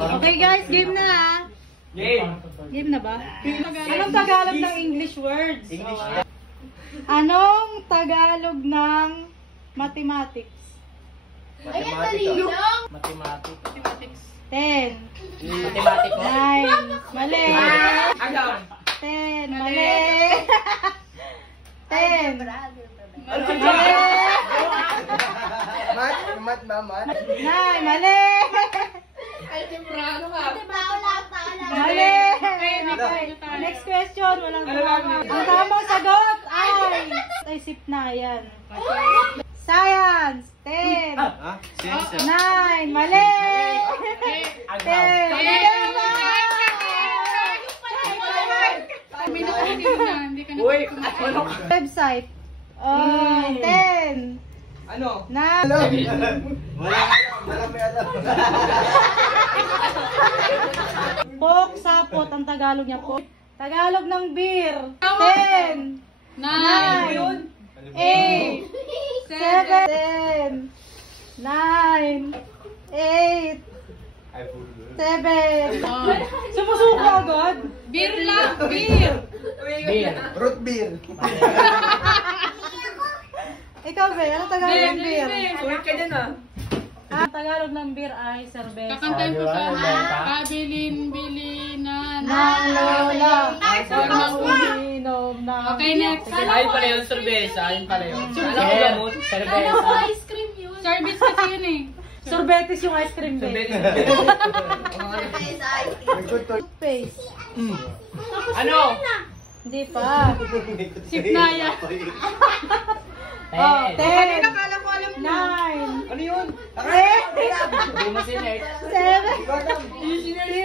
Okay guys, game na ha. Game. Game na ba? Anong Tagalog ng English words? Anong Tagalog ng mathematics? Mathematics. 10. Mathematics. 9. Mali. Ano? 10. Mali. 10. Mali. Mat ba, mat? 9. Mali. Algebra, ano ka? Mali. Next question. Walang tama. Ang tamang sagot ay sip na yan. Science. 10. Ha? Science. 9. Mali. 10. Uy, ano ka? Website. 10. Ano? 9. Wala may alam. Pok, sapot. Ang Tagalog niya po. Tagalog ng beer. 10. 9. 8. 7. 9. 8. 7. Sumusuko agad. Beer lang, beer. Beer. Root beer. Ikaw, Be, ano Tagalog ng beer? Ulit ka dyan ah. Ang Tagalog ng beer ay cerveza. Kakantayin ko sa kabilin-bilinan. Nang lola. Nang uminom ng... Okay, next. Ayun pala yun, cerveza. Ayun pala yun. Alam ko gamot, cerveza. Ice cream yun. Service kasi yun eh. Sorbetes yung ice cream, Be. Toothpaste. Ano? Hindi pa. Sip na yan. Oh, 10. 9. Ano yun? 8. Hindi mo sinet. 7.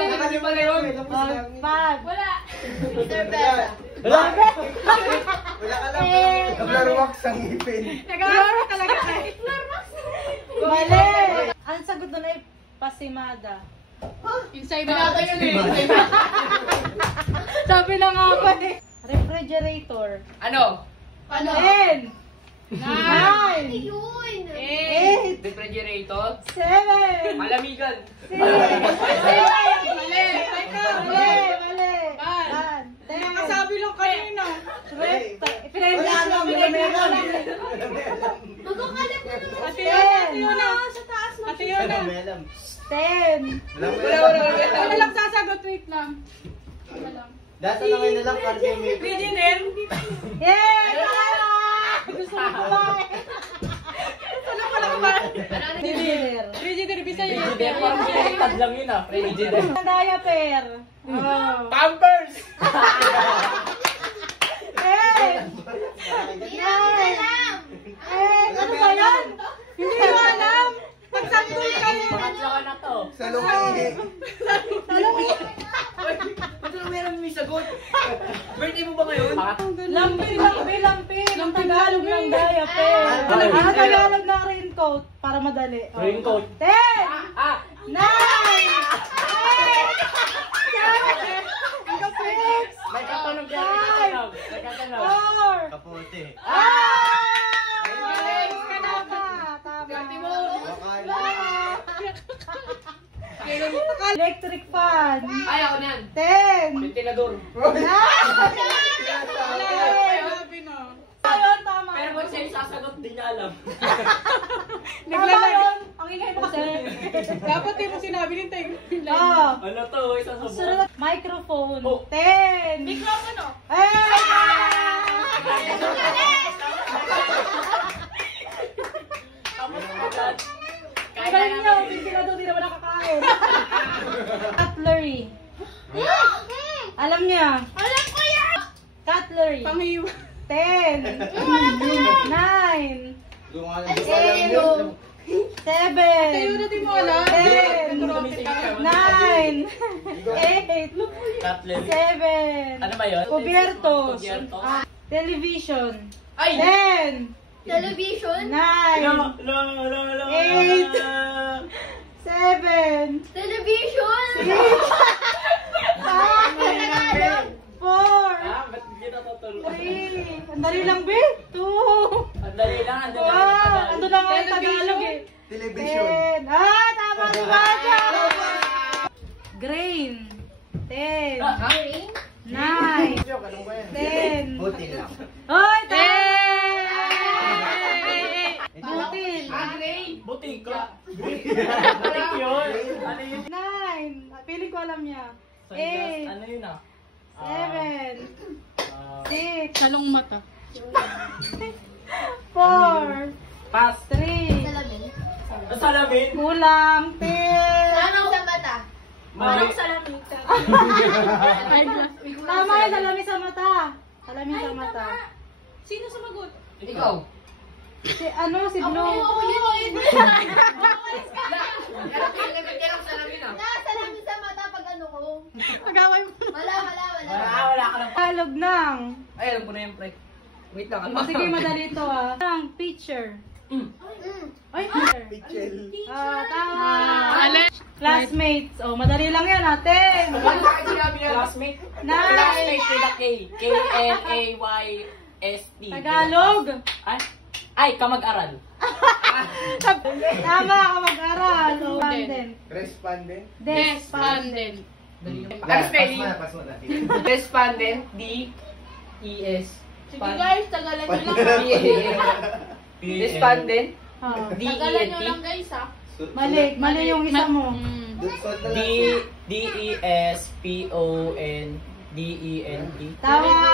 Ano pala yun? 5. Wala. Wala ka lang. Naglaruwak sa ngipin. Nag-aaral talaga kayo. Mali. Ang sagot doon ay pasimada. Inside na ata yun eh. Sabi na nga pa eh. Refrigerator. Ano? 10. 9. 8. Refrigerator? 7. Malamigan. 6. Mali. Mali. Bad. 10. Nakasabi lang kanina. Ate yun na. Ate yun na. 10. Wala lang sasagot. Wait lang. Wala lang. Data na ngayon na lang para kayo may... Regional. Yay! Gusto ko kumain. Ano pala ba? Dinner. Regional, bisa yun. Hindi, parang sinetad lang yun ah. Frigidaire. Diaper. Pampers! 10. 9. Ano ba yan? Hindi ko alam. Pagsantol kami. Pangatlo ka na to. Sa lungi. Ba't na meron may sagot? Birthday mo ba ngayon? Lampi. Ang Tagalog ng diaper. Ang Tagalog ng raincoat. Para madali. Raincoat. 10. Ah! 9. 8. 7. May katunog yan. May katunog. 4. Kapote. Tama. Bakal. Electric fan. Ay, ako niyan. 10. Ventilador. Tama. Pero kung siya yung sasagot, di niya alam. Tama yun. Ang ingay mo kasi. Dapat di mo sinabi ng time. Ano to? Isang sabon. Microphone. Oh. 10. Microphone o. Tapos agad. Kaya niyo, ventilador, di naman nakakain. Cutlery. Alam niya. Alam ko yan! Cutlery. Panghiwa. 10. 9. Lungalan ko alam yun. 7. Tayo na di mo alam. 10. 9. 8. Cutlery. 7. Ano ba yun? Cubiertos. Cubierto? Television. Ay! 10. Television? 9. 8. 7. Television? 4. Ah, ba't hindi natutuloy? 3. Ang dali lang, Be. 2. Ang dali lang, ang dali lang. Wow. Ando na nga yung Tagalog eh. Television. 10. Ah, tama si Baja. Grain. 10. Green. 9. Joke, anong ba yan? 10. Buti lang. Hoy, 10! Butil. Buti ka. 9. Feeling ko alam niya. Sunglass, 8. ano yun ah? 7. 6. Salong mata. 4. Pass. 3. Salamin. Salamin. Kulang. 10. Salamin sa mata. Mali. Salamin sa Eyeglass. Tama yung salamin sa mata. Salamin sa mata. Sino sumagot? Ikaw. Si ano, si Blue. Salamin sa mata pag ano ko. Pag-away mo. Wala. Wala ka lang. Tagalog ng. Ay, alam ko na yung pre. Wait lang. Ano? Sige, madali ito ah. Ang picture. Ay, picture. Pichel. Tama. Ale. Classmates. Oh, madali lang yan atin. Classmate. Nine. Classmate with a K. K-L-A-Y-S-T. Tagalog. Ay, kamag-aral. Tama ka mag-aral. Oh, Respondent. Respondent. Despondent. Pass mo na. Respondent. D-E-S. Sige guys, tagalan nyo lang. Respondent. Oh. Tagalan nyo D-E-N-T. lang guys ha. Mali yung isa mo. Suot na lang. D-E-S-P-O-N-D-E-N-T. Tama.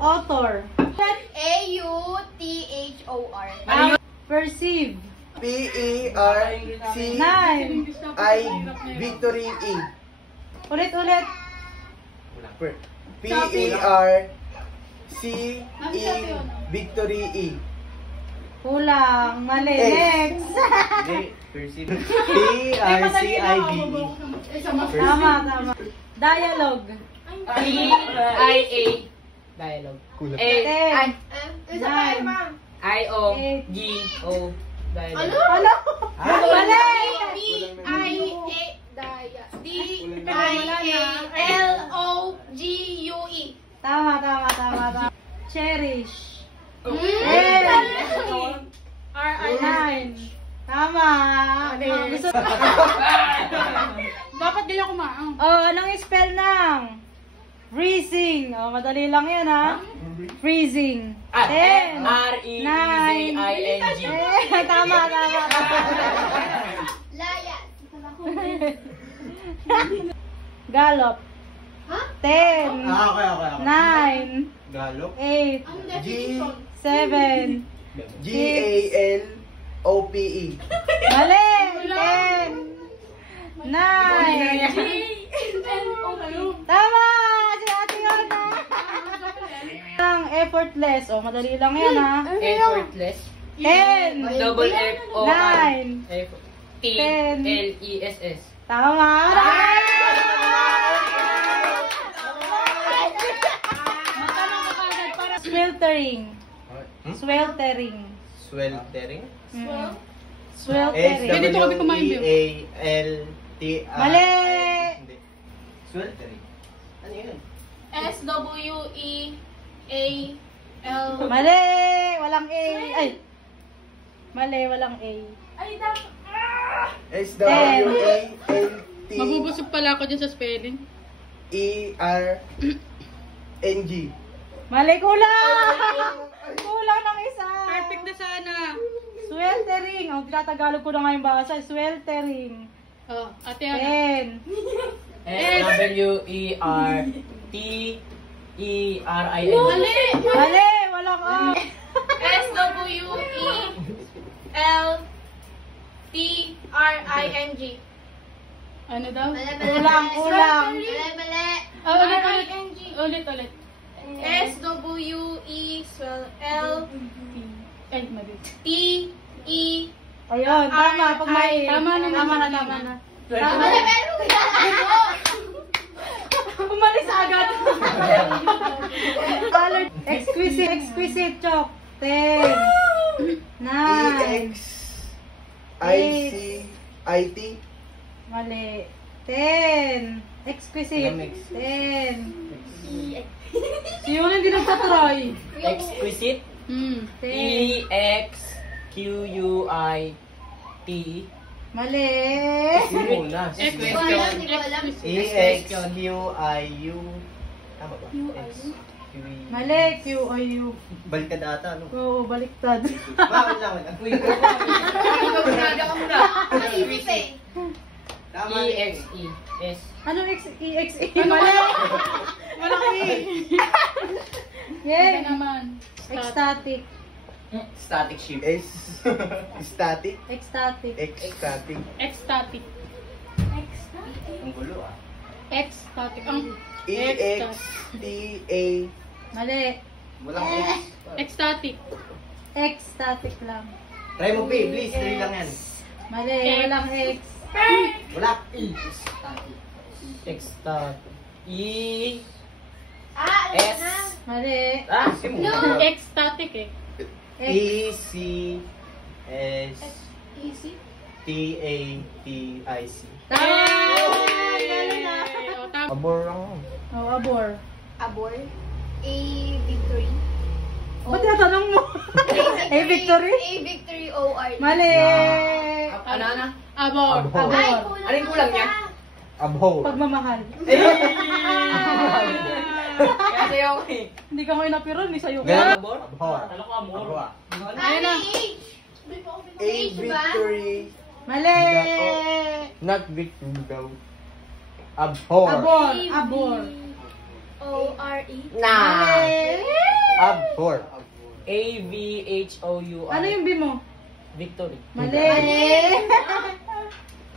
Author. A-U-T-H-O-R. Perceive. P-E-R-C-I Victory E. Ulit. P-E-R-C-E Victory E. Kulang. Mali. Eh. Next. P-R-C-I-V-E. Tama. Dialogue. D-I-A. Dialogue. Kulang. Ten. Isa pa yun, ma'am. I-O-G-O. Dialogue. Ano? Mali. D-I-A. Daya. D-I-A-L-O-G-U-E. Tama. Cherish. R-I-9. Tama. Gusto... Dapat ganyan kumaang. Oh, anong spell ng freezing? Oh, madali lang yan ha. Freezing. 10. R-E-E-Z-I-N-G. Tama. Layas. Gallop. Ha? 10. Okay. 9. Galop. 8. Ang definition. 7. G-A-L-O-P-E. Mali. 10. 9. Tama! Si Ate Yona. Ang effortless. Oh, madali lang yan ha. Effortless. 10. Double F-O-R. 9. T-L-E-S-S. Tama! Sweltering. Sweltering. Sweltering. Sweltering. Ganito kami kumain, Bill. S-W-E-A-L-T-R. Mali! Hindi. Sweltering. Ano yun? S-W-E-A-L. Mali! Walang A. Ay! Mali, walang A. Ay, dapat. S-W-A-L-T-E-R-N-G. Mabubusog pala ako dyan sa spelling. Mali, kulang! Kulang ng isa. Perfect na sana. Sweltering. Ang tinatagalog ko na ngayon basa. Sweltering. Oh, ate Ana. 10. S-W-E-R-T-E-R-I-N. Mali! Mali! Walang A. S-W-E-L-T-R-I-N-G. Ano daw? Kulang. Mali. Ulit. S-W-E-L-T-E. Ay, mali. Ayun, tama. Pag may Tama na. Tama na. Mali, pero Umalis agad. Color. Exquisite chalk. 10. 9. E-X-I-C-I-T. Mali. 10. Exquisite. 10. Si Yuna hindi nagtatry. Exquisite. 10. E-X-Q-U-I-T. Mali. S muna. Eh, Hindi ko alam, hindi ko alam. E-X-U-I-U. Tama ba? X. Mali. Q o U. Baliktad ata, no? Oo, baliktad. Bakit lang? Uy, ikaw muna, ka muna. Isip eh. Tama. E-X-E. S. Anong X, E, X, E? Mali. Walang E. Yay. naman. Ecstatic. Static ship. S. Static. Ecstatic. Ecstatic. Ecstatic. Ang gulo ah. Ecstatic. Ang E-X-T-A. Mali. Walang X. ecstatic. Ecstatic lang. Try mo, babe. Please. Try lang yan. Mali. Walang X. Wala. Extat. E. Ah, alam S. na. Mali. Ah, No. Ecstatic eh. Easy. E-C-S-T-A-T-I-C. Tama! Galing na. O, tama. Abor ako. Oh, abor. Abor. A victory. Ba't natanong mo? A victory? A victory O-R. Mali. Ano? Abor. Abor. Ay, Abor. kulang. Anong kulang niya? Abhor. Pagmamahal. Kaya sa'yo ako eh. Hindi ka ngayon napiro, hindi sa'yo Ganun. ka. Abor? Abhor. Kala ko amor. Abhor. Ayun na. A victory. Mali. Not victory daw. Abhor. Abor. Abor. O-R-E. Mali. Abhor. A-V-H-O-U-R. Ano yung B mo? Victory. Mali.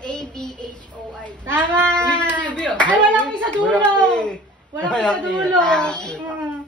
A-B-H-O-R. Tama. Uy, Ay, walang isa dulo. Walang A. Walang isa Walang A. dulo. Ah. Mm.